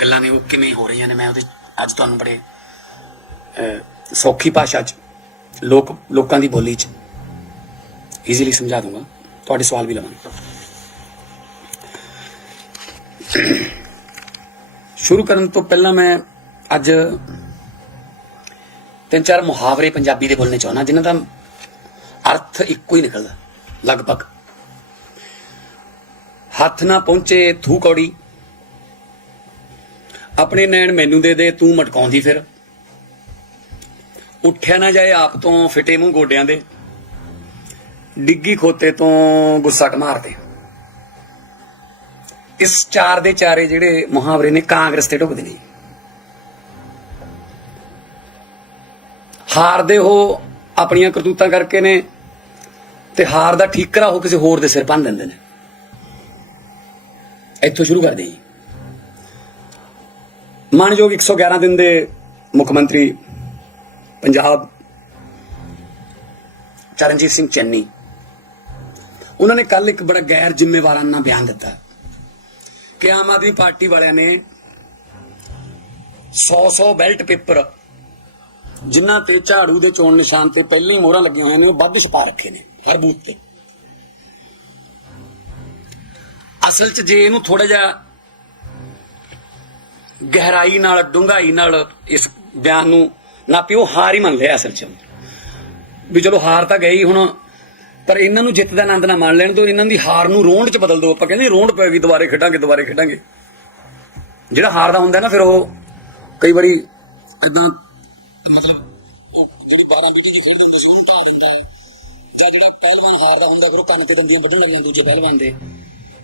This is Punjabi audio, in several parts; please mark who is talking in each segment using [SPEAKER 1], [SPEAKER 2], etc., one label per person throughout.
[SPEAKER 1] ਗੱਲਾਂ ਨੇ ਉਹ ਕਿਵੇਂ ਹੋ ਰਹੀਆਂ ਨੇ, ਮੈਂ ਉਹਦੇ ਅੱਜ ਤੁਹਾਨੂੰ ਬੜੇ ਸੌਖੀ ਭਾਸ਼ਾ 'ਚ, ਲੋਕ, ਲੋਕਾਂ ਦੀ ਬੋਲੀ 'ਚ ਈਜ਼ੀਲੀ ਸਮਝਾ ਦੂੰਗਾ ਤੁਹਾਡੇ ਸਵਾਲ ਵੀ ਲਵਾਂਗਾ। ਸ਼ੁਰੂ ਕਰਨ ਤੋਂ ਪਹਿਲਾਂ ਮੈਂ ਅੱਜ ਤਿੰਨ ਚਾਰ ਮੁਹਾਵਰੇ ਪੰਜਾਬੀ ਦੇ ਬੋਲਣੇ ਚਾਹੁੰਦਾ, ਜਿਨ੍ਹਾਂ ਦਾ ਅਰਥ ਇੱਕੋ ਹੀ ਨਿਕਲਦਾ, ਲਗਭਗ। ਹੱਥ ਨਾ ਪਹੁੰਚੇ ਥੂ ਕੌੜੀ ਆਪਣੇ ਨੈਣ ਮੈਨੂੰ ਦੇ ਦੇ, ਤੂੰ ਮਟਕਾਉਂਦੀ ਫਿਰ। ਉੱਠਿਆ ਨਾ ਜਾਏ ਆਪ ਤੋਂ ਫਿੱਟੇ ਮੂੰਹ ਗੋਡਿਆਂ ਦੇ। ਡਿੱਗੀ ਖੋਤੇ ਤੋਂ ਗੁੱਸਾ ਮਾਰਦੇ ਇਸ ਚਾਰ ਦੇ ਚਾਰੇ ਜਿਹੜੇ ਮੁਹਾਵਰੇ ਨੇ, ਕਾਂਗਰਸ ਤੇ ਢੁਕਦੇ ਨੇ। ਹਾਰਦੇ ਹੋ ਆਪਣੀਆਂ ਕਰਤੂਤਾਂ ਕਰਕੇ ਨੇ ਤੇ ਹਾਰ ਦਾ ਠੀਕਰਾ ਉਹ ਕਿਸੇ ਹੋਰ ਦੇ ਸਿਰ ਬੰਨ ਦਿੰਦੇ ਨੇ। ਇੱਥੋਂ ਸ਼ੁਰੂ ਕਰਦੇ ਜੀ। ਮਾਨਯੋਗ 111 ਦਿਨ ਦੇ ਮੁੱਖ ਮੰਤਰੀ ਪੰਜਾਬ ਚਰਨਜੀਤ ਸਿੰਘ ਚੰਨੀ, ਉਹਨਾਂ ਨੇ ਕੱਲ ਇੱਕ ਬੜਾ ਗੈਰ ਜ਼ਿੰਮੇਵਾਰਾਨਾ ਬਿਆਨ ਦਿੱਤਾ ਕਿ ਆਮ ਆਦਮੀ ਪਾਰਟੀ ਵਾਲਿਆਂ ਨੇ 100-100 ਬੈਲਟ ਪੇਪਰ ਜਿਨ੍ਹਾਂ ਤੇ ਝਾੜੂ ਦੇ ਚੋਣ ਨਿਸ਼ਾਨ ਤੇ ਪਹਿਲਾਂ ਹੀ ਮੋਹਰਾਂ ਲੱਗੀਆਂ ਹੋਈਆਂ ਨੇ, ਉਹ ਵੱਧ ਛਪਾ ਰੱਖੇ ਨੇ ਹਰ ਬੂਥ ਤੇ। ਅਸਲ 'ਚ ਜੇ ਇਹਨੂੰ ਥੋੜਾ ਜਿਹਾ ਗਹਿਰਾਈ ਨਾਲ, ਡੂੰਘਾਈ ਨਾਲ ਇਸ ਬਿਆਨ ਨੂੰ ਨਾ ਪਿਓ ਹਾਰ ਹੀ ਮੰਨ ਲਿਆ ਅਸਲ 'ਚ। ਵੀ ਚਲੋ ਹਾਰ ਤਾਂ ਗਈ ਹੁਣ, ਪਰ ਇਹਨਾਂ ਨੂੰ ਜਿੱਤ ਦਾ ਆਨੰਦ ਨਾ ਮਾਣ ਲੈਣ ਤੋਂ ਇਹਨਾਂ ਦੀ ਹਾਰ ਨੂੰ ਰੋਂਡ 'ਚ ਬਦਲ ਦਿਓ। ਆਪਾਂ ਕਹਿੰਦੇ ਰੋਂਡ ਪੈ ਦੁਬਾਰੇ ਖੇਡਾਂਗੇ ਦੁਬਾਰੇ ਖੇਡਾਂਗੇ। ਜਿਹੜਾ ਹਾਰਦਾ ਹੁੰਦਾ ਨਾ, ਫਿਰ ਉਹ ਕਈ ਵਾਰੀ ਇਦਾਂ ਮਤਲਬ ਜਿਹੜੀ 12 ਬੀਟੀ ਦੀ ਖੇਡ ਹੁੰਦਾ ਸੀ ਢਾ ਦਿੰਦਾ ਹੈ। ਜਾਂ ਜਿਹੜਾ ਪਹਿਲਵਾਨ ਹਾਰਦਾ ਹੁੰਦਾ, ਫਿਰ ਉਹ ਕੰਨ ਤੇ ਦੰਦੀਆਂ ਵੱਢਣ ਲੱਗ ਜਾਂਦੇ, ਦੂਜੇ ਪਹਿਲਵਾਨ ਦੇ।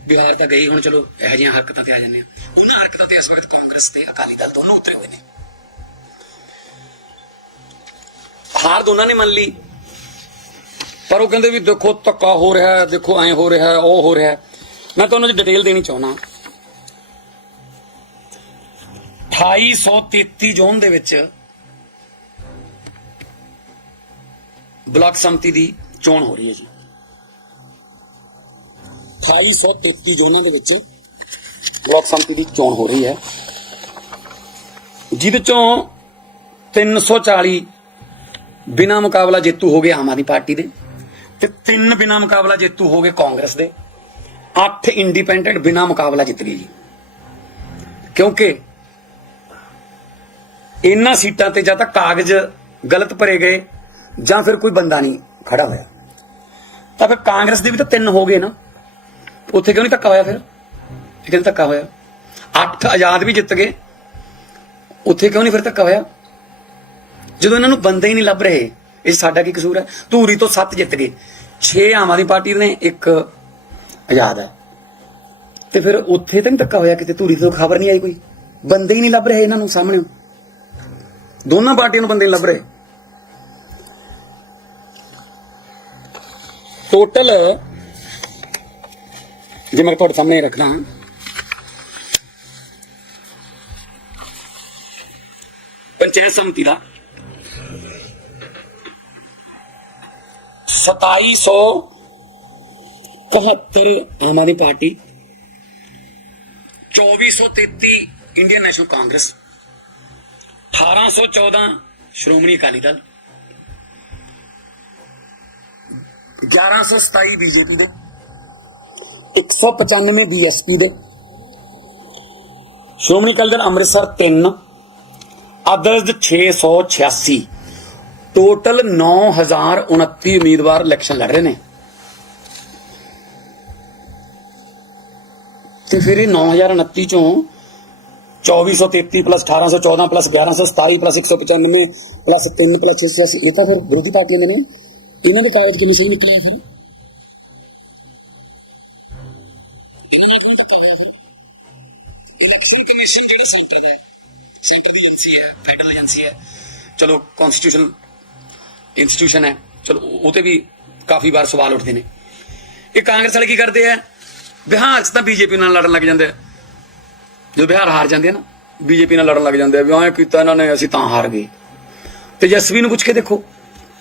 [SPEAKER 1] ਬਿਹਾਰ ਤਾਂ ਗਈ, ਹੁਣ ਚਲੋ ਇਹੋ ਜਿਹੀਆਂ ਹਰਕਤਾਂ ਤੇ ਆ ਜਾਂਦੇ ਆ ਉਹਨਾਂ ਹਰਕਤਾਂ ਤੇ ਇਸ ਵਕਤ ਕਾਂਗਰਸ ਤੇ ਅਕਾਲੀ ਦਲ ਦੋਨੋਂ ਉਤਰੇ ਹੋਏ ਨੇ ਹਾਰ ਦੋਨਾਂ ਨੇ ਮੰਨ ਲਈ ਪਰ ਉਹ ਕਹਿੰਦੇ ਵੀ ਦੇਖੋ ਧੱਕਾ ਹੋ ਰਿਹਾ ਹੈ ਦੇਖੋ ਐਂ ਹੋ ਰਿਹਾ ਹੈ ਉਹ ਹੋ ਰਿਹਾ ਹੈ ਮੈਂ ਤੁਹਾਨੂੰ ਜੀ ਡਿਟੇਲ ਦੇਣੀ ਚਾਹੁੰਦਾ 2833 ਜ਼ੋਨ ਦੇ ਵਿੱਚ ਬਲਾਕ ਸੰਮਤੀ ਦੀ ਚੋਣ ਹੋ ਰਹੀ ਹੈ ਜੀ 2833 ਜ਼ੋਨਾਂ ਦੇ ਵਿੱਚ ਬਲਾਕ ਸੰਮਤੀ ਦੀ ਚੋਣ ਹੋ ਰਹੀ ਹੈ। ਜਿਹਦੇ ਚੋਂ 340 ਬਿਨਾ ਮੁਕਾਬਲਾ ਜੇਤੂ ਹੋ ਗਏ ਆਮ ਆਦਮੀ ਪਾਰਟੀ ਦੇ ਤੇ ਤਿੰਨ ਬਿਨਾ ਮੁਕਾਬਲਾ ਜੇਤੂ ਹੋ ਗਏ ਕਾਂਗਰਸ ਦੇ। 8 ਇੰਡੀਪੈਂਡੈਂਟ ਬਿਨਾ ਮੁਕਾਬਲਾ ਜਿੱਤ ਗਏ ਜੀ। ਕਿਉਂਕਿ ਇਹਨਾਂ ਸੀਟਾਂ ਤੇ ਜਾਂ ਤਾਂ ਕਾਗਜ਼ ਗਲਤ ਭਰੇ ਗਏ ਜਾਂ ਫਿਰ ਕੋਈ ਬੰਦਾ ਨਹੀਂ ਖੜਾ ਹੋਇਆ। ਤਾਂ ਫਿਰ ਕਾਂਗਰਸ ਦੇ ਵੀ ਤਾਂ ਤਿੰਨ ਹੋ ਗਏ ਨਾ। ਉੱਥੇ ਕਿਉਂ ਨਹੀਂ ਧੱਕਾ ਹੋਇਆ ਫਿਰ? ਕਿਉਂ ਧੱਕਾ ਹੋਇਆ। ਅੱਠ ਆਜ਼ਾਦ ਵੀ ਜਿੱਤ ਗਏ। ਉੱਥੇ ਕਿਉਂ ਨਹੀਂ ਫਿਰ ਧੱਕਾ ਹੋਇਆ? ਜਦੋਂ ਇਹਨਾਂ ਨੂੰ ਬੰਦੇ ਹੀ ਨਹੀਂ ਲੱਭ ਰਹੇ, ਇਹ ਸਾਡਾ ਕੀ ਕਸੂਰ ਹੈ? ਧੂਰੀ ਤੋਂ 7 ਜਿੱਤ ਗਏ। 6 ਆਮ ਆਦਮੀ ਪਾਰਟੀ ਨੇ, ਇੱਕ ਆਜ਼ਾਦ ਹੈ। ਤੇ ਫਿਰ ਉੱਥੇ ਤਾਂ ਨਹੀਂ ਧੱਕਾ ਹੋਇਆ, ਕਿਤੇ ਧੂਰੀ ਤੋਂ ਖਬਰ ਨਹੀਂ ਆਈ ਕੋਈ। ਬੰਦੇ ਹੀ ਨਹੀਂ ਲੱਭ ਰਹੇ ਇਹਨਾਂ ਨੂੰ ਸਾਹਮਣੇ। ਦੋਨਾਂ ਪਾਰਟੀਆਂ ਨੂੰ ਬੰਦੇ ਨਹੀਂ ਲੱਭ ਰਹੇ। ਟੋਟਲ ਜੇ ਮੈਂ ਤੁਹਾਡੇ ਸਾਹਮਣੇ ਰੱਖਣਾ ਪੰਚਾਇਤ ਸਮਿਤੀ ਦਾ 2771 Aam Aadmi Party. 2433 Indian National Congress. 1814 Shiromani Akali Dal. 1127 BJP ਦੇ। 195 ਬੀਐਸਪੀ ਦੇ। ਸ਼੍ਰੋਮਣੀ ਅਕਾਲੀ ਦਲ ਅੰਮ੍ਰਿਤਸਰ 3 ਅਦਰਸ 686 ਟੋਟਲ 9029 ਉਮੀਦਵਾਰ ਇਲੈਕਸ਼ਨ ਲੜ ਰਹੇ ਨੇ। ਤੇ ਫਿਰ ਇਹ 9029 ਚੋਂ 2433 plus 1814 plus 1127 plus 195 plus 3 plus 686 ਇਹ ਤਾਂ ਫਿਰ ਵਿਰੋਧੀ ਪਾਰਟੀਆਂ ਦੇ ਨੇ। ਇਹਨਾਂ ਦੇ ਕਾਗਜ਼ ਕਿੰਨੇ ਸਹੀ ਨਿਕਲੇ ਫਿਰ? ਇਲੈਕਸ਼ਨ ਕਮਿਸ਼ਨ ਜਿਹੜੀ ਸੈਂਟਰ ਹੈ। ਸੈਂਟਰ ਦੀ ਏਜੰਸੀ ਹੈ ਫੈਡਰਲ ਏਜੰਸੀ ਹੈ। ਚਲੋ ਕਨਸਟੀਟਿਊਸ਼ਨ ਇੰਸਟੀਟਿਊਸ਼ਨ ਹੈ। ਚਲੋ, ਉਹ ਤੇ ਵੀ ਕਾਫੀ ਵਾਰ ਸਵਾਲ ਉੱਠਦੇ ਨੇ। ਇਹ ਕਾਂਗਰਸ ਵਾਲੇ ਕੀ ਕਰਦੇ ਆ? ਬਿਹਾਰ 'ਚ ਤਾਂ ਬੀਜੇਪੀ ਨਾਲ ਲੜਨ ਲੱਗ ਜਾਂਦੇ ਆ। ਜਦੋਂ ਬਿਹਾਰ ਹਾਰ ਜਾਂਦੇ ਆ ਨਾ, ਬੀਜੇਪੀ ਨਾਲ ਲੜਨ ਲੱਗ ਜਾਂਦੇ ਆ ਵੀ ਐਂ ਕੀਤਾ ਇਹਨਾਂ ਨੇ, ਅਸੀਂ ਤਾਂ ਹਾਰ ਗਏ। ਤੇ ਜਸਵੀ ਨੂੰ ਪੁੱਛ ਕੇ ਦੇਖੋ।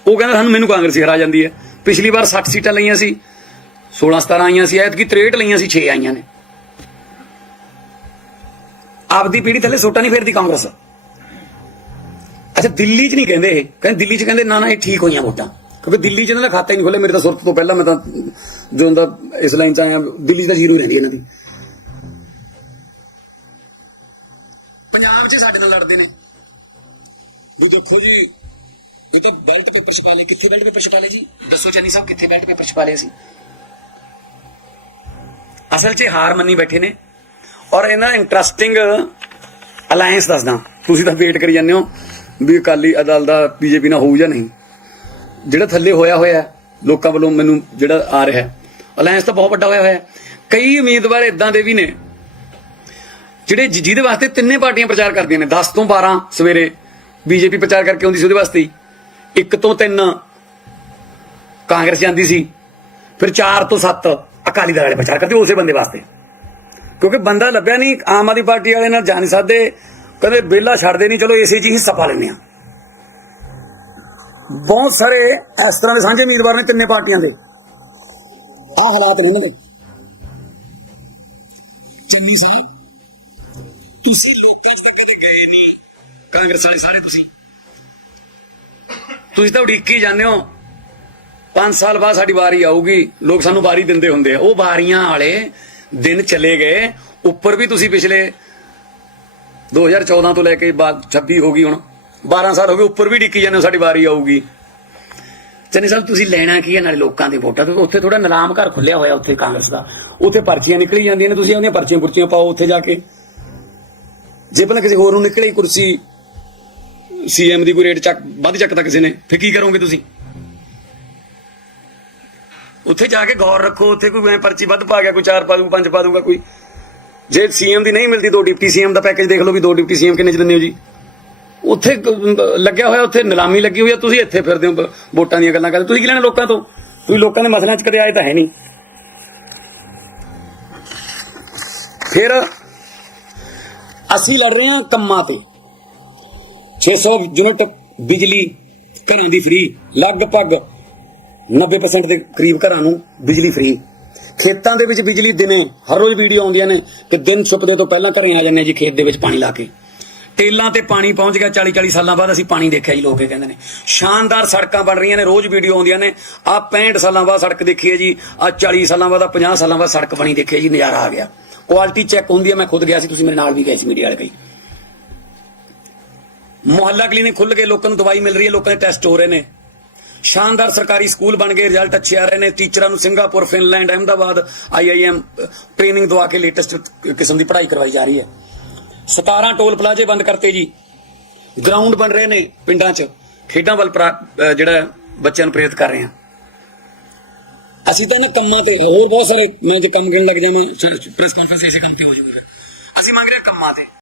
[SPEAKER 1] ਉਹ ਕਹਿੰਦਾ ਸਾਨੂੰ ਮੈਨੂੰ ਕਾਂਗਰਸੀ ਹਰਾ ਜਾਂਦੀ ਹੈ। ਪਿਛਲੀ ਵਾਰ 60 ਸੀਟਾਂ ਲਈਆਂ ਸੀ 16 17 ਆਈਆਂ ਸੀ, ਐਤਕੀ 63 ਲਈਆਂ ਸੀ 6 ਆਈਆਂ ਨੇ। ਆਪਦੀ ਪੀੜੀ ਥੱਲੇ ਸੋਟਾ ਨਹੀਂ ਫੇਰਦੀ ਕਾਂਗਰਸ। ਅੱਛਾ, ਦਿੱਲੀ 'ਚ ਨਹੀਂ ਕਹਿੰਦੇ ਕਹਿੰਦੇ ਦਿੱਲੀ 'ਚ ਕਹਿੰਦੇ ਨਾ ਨਾ, ਇਹ ਠੀਕ ਹੋਈਆਂ ਵੋਟਾਂ। ਕਿਉਂਕਿ ਦਿੱਲੀ 'ਚ ਇਹਨਾਂ ਦਾ ਖਾਤਾ ਹੀ ਨਹੀਂ ਖੋਲੇ ਮੇਰੇ ਤਾਂ ਸੁਰਤ ਤੋਂ ਪਹਿਲਾਂ ਮੈਂ ਤਾਂ ਜਦੋਂ ਦਾ ਇਸ ਲਾਈਨ 'ਚ ਆਇਆ, ਦਿੱਲੀ 'ਚ ਤਾਂ ਜ਼ੀਰੋ ਰਹਿੰਦੀ ਇਹਨਾਂ ਦੀ। ਪੰਜਾਬ 'ਚ ਸਾਡੇ ਨਾਲ ਲੜਦੇ ਨੇ। ਵੀ ਦੇਖੋ ਜੀ, ਇਹ ਤਾਂ ਬੈਲਟ ਪੇਪਰ ਛਪਾ ਲਏ। ਕਿੱਥੇ ਬੈਲਟ ਪੇਪਰ ਛਪਾ ਲਏ ਜੀ? ਦੱਸੋ ਚੰਨੀ ਸਾਹਿਬ, ਕਿੱਥੇ ਬੈਲਟ ਪੇਪਰ ਛਪਾ ਲਏ ਸੀ ਅਸਲ 'ਚ ਹਾਰ ਮੰਨੀ ਬੈਠੇ ਨੇ। ਔਰ ਇਹਨਾਂ ਇੰਟਰਸਟਿੰਗ ਅਲਾਈਅੰਸ ਦੱਸਦਾ। ਤੁਸੀਂ ਤਾਂ ਵੇਟ ਕਰੀ ਜਾਂਦੇ ਹੋ ਵੀ ਅਕਾਲੀ ਅਦਲ ਦਾ ਬੀਜੇਪੀ ਨਾਲ ਹੋਊ ਜਾਂ ਨਹੀਂ। ਜਿਹੜਾ ਥੱਲੇ ਹੋਇਆ ਹੋਇਆ ਲੋਕਾਂ ਵੱਲੋਂ ਮੈਨੂੰ ਜਿਹੜਾ ਆ ਰਿਹਾ ਅਲਾਈਅੰਸ ਤਾਂ ਬਹੁਤ ਵੱਡਾ ਹੋਇਆ ਹੋਇਆ ਕਈ ਉਮੀਦਵਾਰ ਇਦਾਂ ਦੇ ਵੀ ਨੇ, ਜਿਹੜੇ ਜਿਹਦੇ ਵਾਸਤੇ ਤਿੰਨੇ ਪਾਰਟੀਆਂ ਪ੍ਰਚਾਰ ਕਰਦੀਆਂ ਨੇ। 10 ਤੋਂ 12 ਸਵੇਰੇ ਬੀਜੇਪੀ ਪ੍ਰਚਾਰ ਕਰਕੇ ਆਉਂਦੀ ਸੀ ਉਹਦੇ ਵਾਸਤੇ ਇੱਕ ਤੋਂ ਤਿੰਨ ਕਾਂਗਰਸ ਜਾਂਦੀ ਸੀ, ਫਿਰ 4 ਤੋਂ 7 ਅਕਾਲੀ ਦਲ ਵਾਲੇ ਪ੍ਰਚਾਰ ਕਰਦੇ ਉਸੇ ਬੰਦੇ ਵਾਸਤੇ। ਕਿਉਂਕਿ ਬੰਦਾ ਲੱਭਿਆ ਨਹੀਂ ਆਮ ਆਦਮੀ ਪਾਰਟੀ ਵਾਲੇ ਨਾਲ ਜਾਣ ਸਕਦੇ ਕਦੇ ਬੇਲਾ ਛੱਡਦੇ ਨਹੀਂ ਚਲੋ ਇਸੇ 'ਚ ਹੀ ਹਿੱਸਾ ਪਾ ਲੈਂਦੇ ਆ ਬਹੁਤ ਸਾਰੇ ਇਸ ਤਰ੍ਹਾਂ ਦੇ ਸਾਂਝੇ ਉਮੀਦਵਾਰ ਨੇ ਤਿੰਨੇ ਪਾਰਟੀਆਂ ਦੇ। ਆਹ ਹਾਲਾਤ ਨੇ ਇਹਨਾਂ ਦੇ। ਚੰਨੀ ਸਾਹਿਬ ਤੁਸੀਂ ਲੋਕਾਂ 'ਚ ਤਾਂ ਕਦੇ ਗਏ ਨਹੀਂ ਕਾਂਗਰਸ ਵਾਲੇ ਸਾਰੇ ਤੁਸੀਂ। ਤੁਸੀਂ ਤਾਂ ਉਡੀਕੀ ਜਾਂਦੇ ਹੋ। 5 ਸਾਲ ਬਾਅਦ ਸਾਡੀ ਵਾਰੀ ਆਊਗੀ ਲੋਕ ਸਾਨੂੰ ਵਾਰੀ ਦਿੰਦੇ ਹੁੰਦੇ ਆ। ਉਹ ਵਾਰੀਆਂ ਵਾਲੇ ਦਿਨ ਚਲੇ ਗਏ, ਉੱਪਰ ਵੀ ਤੁਸੀਂ ਪਿਛਲੇ 2014 ਤੋਂ ਲੈ ਕੇ ਬਾਅਦ 26 ਹੋ ਗਈ ਹੁਣ 12 ਸਾਲ ਹੋ ਗਏ, ਉੱਪਰ ਵੀ ਡਿੱਕੀ ਜਾਂਦੇ ਸਾਡੀ ਵਾਰੀ ਆਊਗੀ। ਚੰਨੀ ਸਾਹਿਬ, ਤੁਸੀਂ ਲੈਣਾ ਕੀ ਹੈ ਨਾਲੇ ਲੋਕਾਂ ਦੇ ਵੋਟਾਂ ਤੋਂ? ਉੱਥੇ ਥੋੜਾ ਨਿਲਾਮ ਘਰ ਖੁੱਲਿਆ ਹੋਇਆ ਉੱਥੇ ਕਾਂਗਰਸ ਦਾ। ਉੱਥੇ ਪਰਚੀਆਂ ਨਿਕਲੀ ਜਾਂਦੀਆਂ ਨੇ, ਤੁਸੀਂ ਉਹਦੀਆਂ ਪਰਚੀਆਂ ਪੁਰਚੀਆਂ ਪਾਓ ਉੱਥੇ ਜਾ ਕੇ। ਜੇ ਪਹਿਲਾਂ ਕਿਸੇ ਹੋਰ ਨੂੰ ਨਿਕਲੀ ਕੁਰਸੀ, ਸੀਐਮ ਦੀ ਕੋਈ ਰੇਟ ਚੱਕ, ਵੱਧ ਚੱਕਦਾ ਕਿਸੇ ਨੇ, ਫਿਰ ਕੀ ਕਰੋਗੇ ਤੁਸੀਂ? ਉੱਥੇ ਜਾ ਕੇ ਗੌਰ ਰੱਖੋ, ਉੱਥੇ ਕੋਈ ਐਂ ਪਰਚੀ ਵੱਧ ਪਾ ਗਿਆ, ਕੋਈ ਚਾਰ ਪਾ ਦੂ ਪੰਜ ਪਾ ਦੂਗਾ, ਕੋਈ। ਜੇ ਸੀਐਮ ਦੀ ਨਹੀਂ ਮਿਲਦੀ ਦੋ ਡਿਪਟੀ ਸੀਐਮ ਦਾ ਪੈਕੇਜ ਦੇਖ ਲਓ ਵੀ ਦੋ ਡਿਪਟੀ ਸੀਐਮ ਕਿੰਨੇ ਚ ਦਿੰਦੇ ਹੋ ਜੀ। ਉੱਥੇ ਲੱਗਿਆ ਹੋਇਆ, ਉੱਥੇ ਨਿਲਾਮੀ ਲੱਗੀ ਹੋਈ ਆ, ਤੁਸੀਂ ਇੱਥੇ ਫਿਰਦੇ ਹੋ ਵੋਟਾਂ ਦੀਆਂ ਗੱਲਾਂ ਕਰਦੇ ਤੁਸੀਂ ਕੀ ਲੈਣਾ ਲੋਕਾਂ ਤੋਂ? ਤੁਸੀਂ ਲੋਕਾਂ ਦੇ ਮਸਲਿਆਂ 'ਚ ਕਦੇ ਆਏ ਤਾਂ ਹੈ ਨਹੀਂ। ਫਿਰ ਅਸੀਂ ਲੜ ਰਹੇ ਹਾਂ ਕੰਮਾਂ ਤੇ। 600 ਯੂਨਿਟ ਬਿਜਲੀ ਘਰਾਂ ਦੀ ਫ੍ਰੀ ਲਗਭਗ 90% ਦੇ ਕਰੀਬ ਘਰਾਂ ਨੂੰ ਬਿਜਲੀ ਫ੍ਰੀ ਖੇਤਾਂ ਦੇ ਵਿੱਚ ਬਿਜਲੀ ਦਿਨੇ ਹਰ ਰੋਜ਼ ਵੀਡੀਓ ਆਉਂਦੀਆਂ ਨੇ ਕਿ ਦਿਨ ਛੁਪਦੇ ਤੋਂ ਪਹਿਲਾਂ ਘਰੇ ਆ ਜਾਂਦੇ ਜੀ ਖੇਤ ਦੇ ਵਿੱਚ ਪਾਣੀ ਲਾ ਕੇ। ਟੇਲਾਂ ਤੇ ਪਾਣੀ ਪਹੁੰਚ ਗਿਆ 40 40 ਸਾਲਾਂ ਬਾਅਦ ਅਸੀਂ ਪਾਣੀ ਦੇਖਿਆ ਜੀ, ਲੋਕ ਇਹ ਕਹਿੰਦੇ ਨੇ। ਸ਼ਾਨਦਾਰ ਸੜਕਾਂ ਬਣ ਰਹੀਆਂ ਨੇ, ਰੋਜ਼ ਵੀਡੀਓ ਆਉਂਦੀਆਂ ਨੇ। ਆ 65 ਸਾਲਾਂ ਬਾਅਦ ਸੜਕ ਦੇਖੀ ਹੈ ਜੀ ਆ 40 ਸਾਲਾਂ ਬਾਅਦ ਆ 50 ਸਾਲਾਂ ਬਾਅਦ ਸੜਕ ਬਣੀ ਦੇਖੀ ਹੈ ਜੀ, ਨਜ਼ਾਰਾ ਆ ਗਿਆ। ਕੁਆਲਿਟੀ ਚੈੱਕ ਹੁੰਦੀ ਹੈ, ਮੈਂ ਖੁਦ ਗਿਆ ਸੀ, ਤੁਸੀਂ ਮੇਰੇ ਨਾਲ ਵੀ ਗਏ ਸੀ ਮੀਡੀਆ ਵਾਲੇ ਕਈ। ਮੁਹੱਲਾ ਕਲੀਨਿਕ ਖੁੱਲ ਗਏ ਲੋਕਾਂ ਨੂੰ ਦਵਾਈ ਮਿਲ ਰਹੀ ਹੈ, ਲੋਕਾਂ ਦੇ ਟੈਸਟ ਹੋ ਰਹੇ ਨੇ। ਸ਼ਾਨਦਾਰ ਸਰਕਾਰੀ ਸਕੂਲ ਬਣ ਗਏ ਰਿਜ਼ਲਟ ਅੱਛੇ ਆ ਰਹੇ ਨੇ। ਟੀਚਰਾਂ ਨੂੰ Singapore, Finland, Ahmedabad IIM training ਦਵਾ ਕੇ ਲੇਟੈਸਟ ਕਿਸਮ ਦੀ ਪੜ੍ਹਾਈ ਕਰਵਾਈ ਜਾ ਰਹੀ ਹੈ। 17 ਟੋਲ ਪਲਾਜ਼ੇ ਬੰਦ ਕਰਤੇ ਜੀ। ਗਰਾਊਂਡ ਬਣ ਰਹੇ ਨੇ ਪਿੰਡਾਂ 'ਚ। ਖੇਡਾਂ ਵੱਲ ਪ੍ਰਾ- ਜਿਹੜਾ ਬੱਚਿਆਂ ਨੂੰ ਪ੍ਰੇਰਿਤ ਕਰ ਰਹੇ ਹਾਂ। ਅਸੀਂ ਤਾਂ ਨਾ ਕੰਮਾਂ ਤੇ, ਹੋਰ ਬਹੁਤ ਸਾਰੇ ਮੈਂ ਜੇ ਕੰਮ ਗਿਣ ਲੱਗ ਜਾਵਾਂ ਪ੍ਰੈਸ ਕਾਨਫਰੰਸ ਐਸੇ ਕੰਮ ਤੇ ਹੋ ਜੂਗੀ। ਅਸੀਂ ਮੰਗ ਰਹੇ ਕੰਮਾਂ ਤੇ।